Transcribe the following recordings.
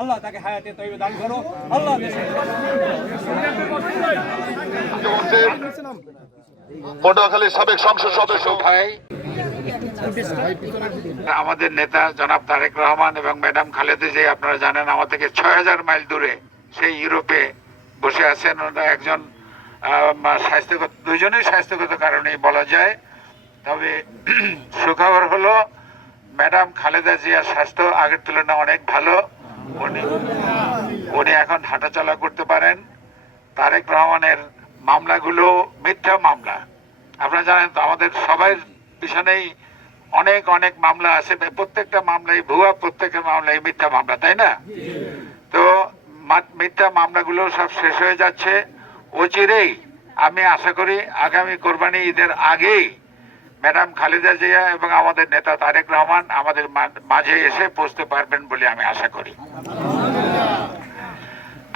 আল্লাহ তাকে হায়াতে তৈরি দান করো। আল্লাহ পটুয়াখালীর সাবেক সংসদ সদস্য ভাই আমাদের নেতা জনাব তারেক রহমান এবং ম্যাডাম খালেদা জিয়া, আপনারা জানেন আমার থেকে ৬,০০০ মাইল দূরে সেই ইউরোপে বসে আছেন। ওনারা একজন স্বাস্থ্যগত, দুইজনেই স্বাস্থ্যগত কারণেই বলা যায়। তবে সুখবর হলো ম্যাডাম খালেদা জিয়ার স্বাস্থ্য আগের তুলনায় অনেক ভালো। উনি এখন হাঁটাচলা করতে পারেন। তারেক রহমানের মামলাগুলো মিথ্যা মামলা, আপনারা জানেন তো, আমাদের সবাই পিছনেই অনেক অনেক মামলা আছে, প্রত্যেকটা মামলাই ভুয়া, প্রত্যেকটা মামলাই মিথ্যা মামলা, তাই না? তো মিথ্যা মামলাগুলো সব শেষ হয়ে যাচ্ছে অচিরেই। আমি আশা করি আগামী কোরবানি ঈদের আগেই ম্যাডাম খালেদা জিয়া এবং আমাদের নেতা তারেক রহমান আমাদের মাঝে এসে পৌঁছতে পারবেন বলে আমি আশা করি।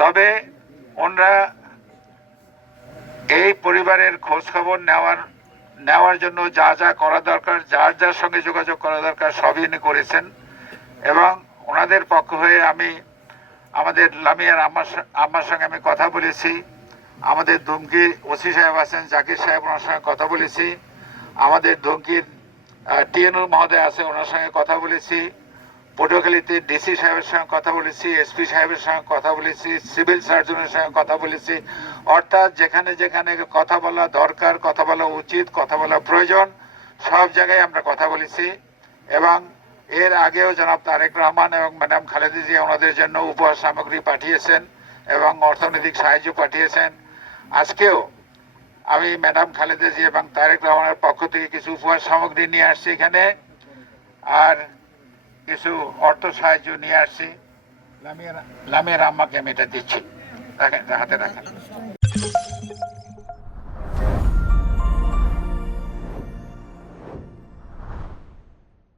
তবে ওনারা এই পরিবারের খোঁজ খবর নেওয়ার জন্য যা যা করা দরকার, যার যার সঙ্গে যোগাযোগ করা দরকার সবই উনি করেছেন। এবং ওনাদের পক্ষ হয়ে আমি আমাদের লামিয়ার আম্মার সঙ্গে আমি কথা বলেছি। আমাদের ধুমকি ওসি সাহেব আছেন, জাকির সাহেব, ওনার সঙ্গে কথা বলেছি। আমাদের ধুমকির টিএনও মহোদয় আছে, ওনার সঙ্গে কথা বলেছি। পটুয়াখালীতে ডিসি সাহেবের সঙ্গে কথা বলেছি, এসপি সাহেবের সঙ্গে কথা বলেছি, সিভিল সার্জনের সঙ্গে কথা বলেছি। অর্থাৎ যেখানে যেখানে কথা বলা দরকার, কথা বলা উচিত, কথা বলা প্রয়োজন, সব জায়গায় আমরা কথা বলেছি। এবং এর আগেও জনাব তারেক রহমান এবং ম্যাডাম খালেদা জিয়া ওনাদের জন্য উপহার সামগ্রী পাঠিয়েছেন এবং অর্থনৈতিক সাহায্য পাঠিয়েছেন। আজকেও আমি ম্যাডাম খালেদা জিয়া এবং তারেক রহমানের পক্ষ থেকে কিছু উপহার সামগ্রী নিয়ে আসছি এখানে, আর কিছু অর্থ সাহায্য নিয়ে আসছি। লামিয়ার আম্মাকে আমি এটা দিচ্ছি, হাতে রাখেন।